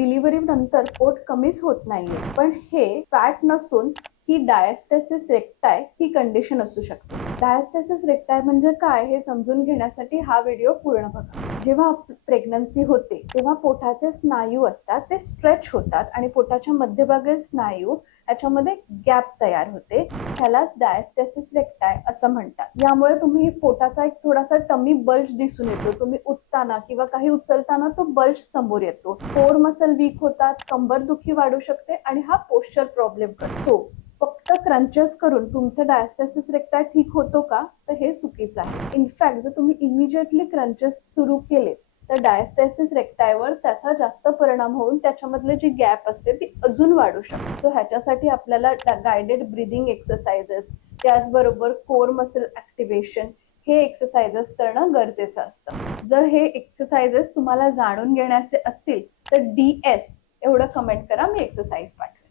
Delivery नंतर पोट कमीच होत नाहीये, पण हे फॅट नसून ही डायस्टेसिस रेक्टाय ही कंडिशन असू शकते. डायस्टेसिस रेक्टाय म्हणजे काय हे समजून घेण्यासाठी हा व्हिडिओ पूर्ण बघा. जेव्हा प्रेग्नन्सी होते तेव्हा पोटाचे स्नायू असतात ते स्ट्रेच होतात आणि पोटाच्या मध्यभागी स्नायू याच्यामध्ये गॅप तयार होते, ह्यालाच डायस्टेसिस रेक्टाय असं म्हणतात. यामुळे तुम्ही पोटाचा एक थोडासा टमी बल्ज दिसून येतो. तुम्ही उठताना किंवा काही उचलताना तो बल्ज समोर येतो. कोर मसल वीक होतात, कंबरदुखी वाढू शकते आणि हा पोस्चर प्रॉब्लेम करतो. फक्त क्रंचेस करून तुमचं डायस्टेसिस रेक्टाय ठीक होतो का, तर हे चुकीचं आहे. इनफॅक्ट जर तुम्ही इमिजिएटली क्रंचेस सुरू केले तर डायस्टेसिस रेक्टायवर त्याचा जास्त परिणाम होऊन त्याच्यामधले जी गॅप असते ती अजून वाढू शकते. सो ह्याच्यासाठी आपल्याला गायडेड ब्रीदिंग एक्सरसाइजेस, त्याचबरोबर कोर मसल ऍक्टिव्हेशन हे एक्सरसाइजेस करणं गरजेचं असतं. जर हे एक्सरसाइजेस तुम्हाला जाणून घेण्याचे असतील तर DS एवढं कमेंट करा, मी एक्सरसाइज पाठवेन.